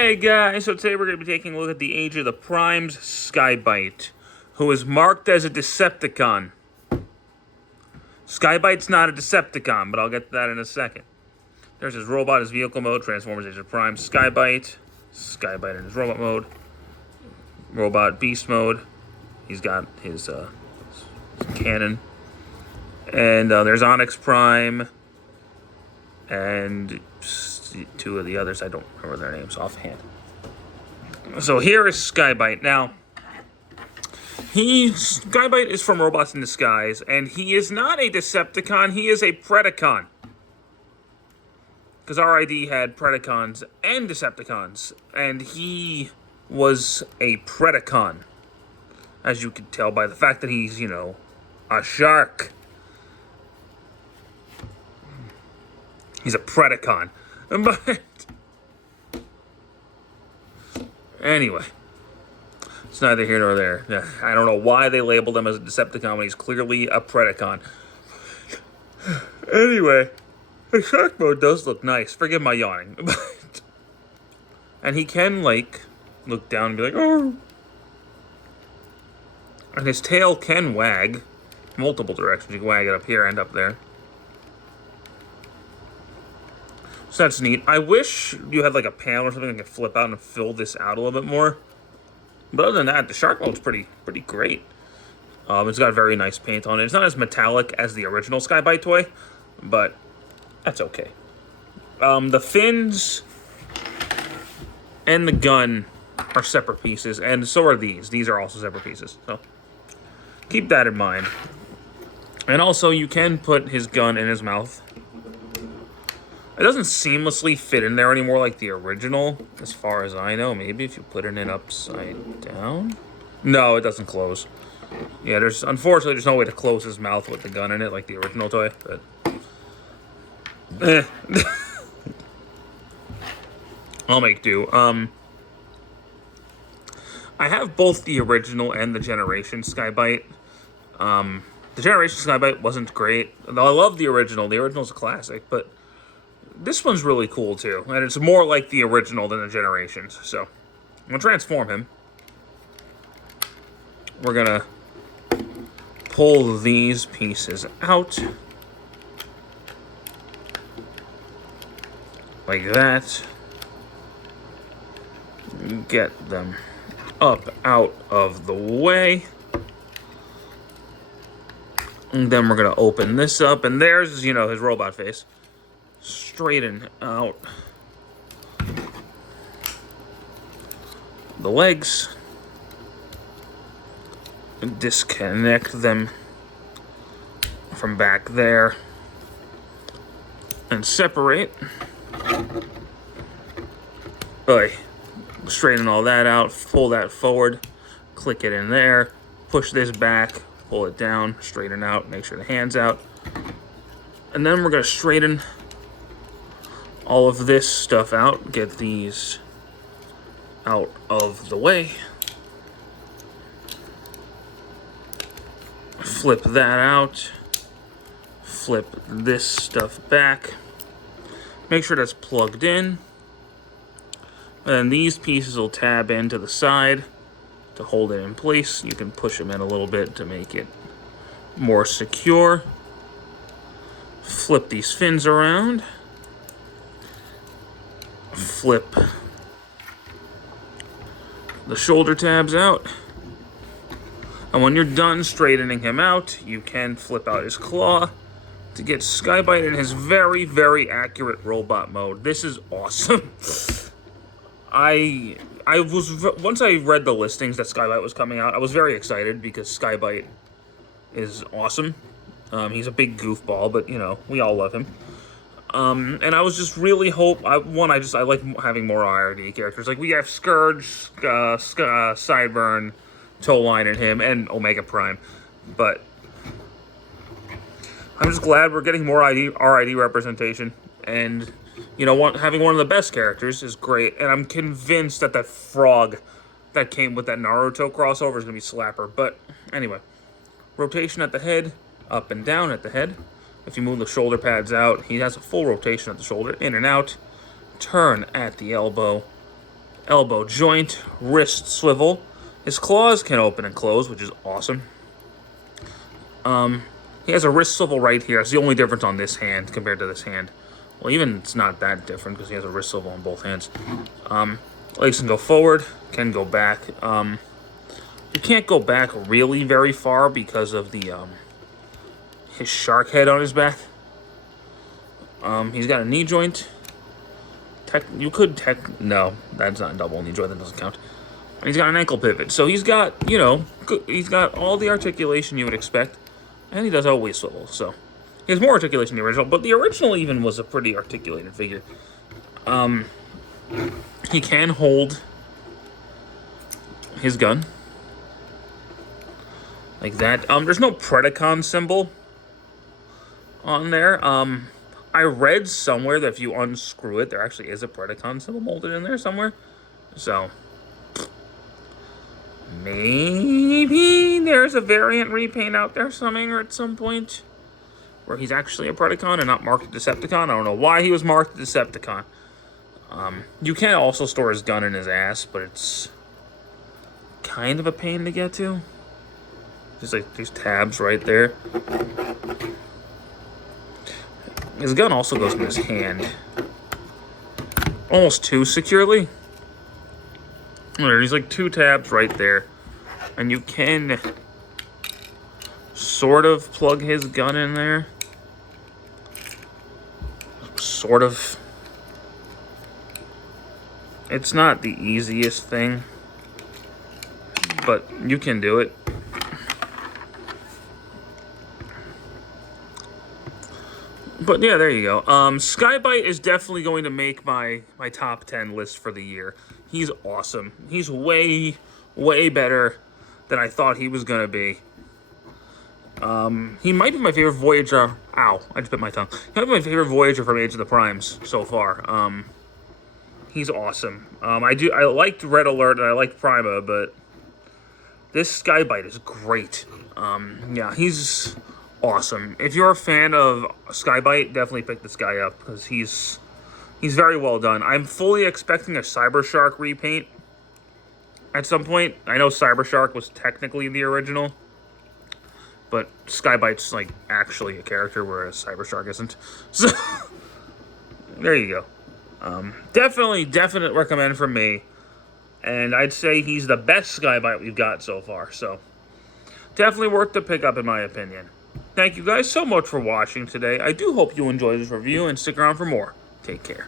Hey guys, so today we're going to be taking a look at the Age of the Primes Sky-Byte, who is marked as a Decepticon. Sky-Byte's not a Decepticon, but I'll get to that in a second. There's his robot, his vehicle mode, Transformers Age of the Primes Sky-Byte, Sky-Byte in his robot mode, robot beast mode. He's got his cannon. And there's Onyx Prime, and two of the others, I don't remember their names offhand. So here is Sky-Byte. Now, Sky-Byte is from Robots in Disguise, and he is not a Decepticon, he is a Predacon. Because RID had Predacons and Decepticons, and he was a Predacon. As you can tell by the fact that he's, a shark. He's a Predacon. But anyway, it's neither here nor there. I don't know why they labeled him as a Decepticon when he's clearly a Predacon. Anyway, the shark mode does look nice. Forgive my yawning. And he can, look down and be like, oh. And his tail can wag multiple directions. You can wag it up here and up there. So that's neat. I wish you had a panel or something that could flip out and fill this out a little bit more. But other than that, the shark mode's pretty great. It's got very nice paint on it. It's not as metallic as the original Sky-Byte toy, but that's okay. The fins and the gun are separate pieces, and so are these. These are also separate pieces, so keep that in mind. And also, you can put his gun in his mouth. It doesn't seamlessly fit in there anymore like the original, as far as I know. Maybe if you put it in upside down? No, it doesn't close. Yeah, unfortunately, there's no way to close his mouth with the gun in it like the original toy, but I'll make do. I have both the original and the Generation Sky-Byte. The Generation Sky-Byte wasn't great. I love the original. The original's a classic, but this one's really cool, too. And it's more like the original than the Generations. So, I'm going to transform him. We're going to pull these pieces out. Like that. Get them up out of the way. And then we're going to open this up. And there's, his robot face. Straighten out the legs, disconnect them from back there, and separate. Straighten all that out, pull that forward, click it in there, push this back, pull it down, straighten out, make sure the hand's out. And then we're going to straighten all of this stuff out, get these out of the way. Flip that out. Flip this stuff back. Make sure that's plugged in. And then these pieces will tab into the side to hold it in place. You can push them in a little bit to make it more secure. Flip these fins around. Flip the shoulder tabs out. And when you're done straightening him out, you can flip out his claw to get Sky-Byte in his very, very accurate robot mode. This is awesome. Once I read the listings that Sky-Byte was coming out, I was very excited because Sky-Byte is awesome. He's a big goofball, but we all love him. And I was just really I like having more IRD characters. Like, we have Scourge, Sideburn, Towline in him, and Omega Prime. But I'm just glad we're getting more RID representation. And, having one of the best characters is great. And I'm convinced that frog that came with that Naruto crossover is going to be slapper. But, anyway. Rotation at the head, up and down at the head. If you move the shoulder pads out, he has a full rotation at the shoulder, in and out. Turn at the elbow, elbow joint, wrist swivel. His claws can open and close, which is awesome. He has a wrist swivel right here. It's the only difference on this hand compared to this hand. Well, even it's not that different because he has a wrist swivel on both hands. Legs can go forward, can go back. You can't go back really very far because of the his shark head on his back. He's got a knee joint. No, that's not a double knee joint. That doesn't count. And he's got an ankle pivot. So he's got, he's got all the articulation you would expect. And he does always swivel, so he has more articulation than the original, but the original even was a pretty articulated figure. He can hold his gun like that. There's no Predacon symbol on there. I read somewhere that if you unscrew it, there actually is a Predacon symbol molded in there somewhere. So maybe there's a variant repaint out there somewhere at some point where he's actually a Predacon and not marked Decepticon. I don't know why he was marked Decepticon. You can also store his gun in his ass, but it's kind of a pain to get to. Just like these tabs right there. His gun also goes in his hand. Almost too securely. There's like 2 tabs right there. And you can sort of plug his gun in there. Sort of. It's not the easiest thing, but you can do it. But yeah, there you go. Sky-Byte is definitely going to make my top 10 list for the year. He's awesome. He's way, way better than I thought he was going to be. He might be my favorite Voyager. Ow, I just bit my tongue. He might be my favorite Voyager from Age of the Primes so far. He's awesome. I liked Red Alert and I liked Prima, but this Sky-Byte is great. Yeah, he's awesome. If you're a fan of Sky-Byte, definitely pick this guy up because he's very well done. I'm fully expecting a Cyber Shark repaint at some point. I know Cyber Shark was technically the original, but Sky-Byte's like actually a character, whereas Cyber Shark isn't. So there you go. Definite recommend from me. And I'd say he's the best Sky-Byte we've got so far. So definitely worth the pickup in my opinion. Thank you guys so much for watching today. I do hope you enjoyed this review and stick around for more. Take care.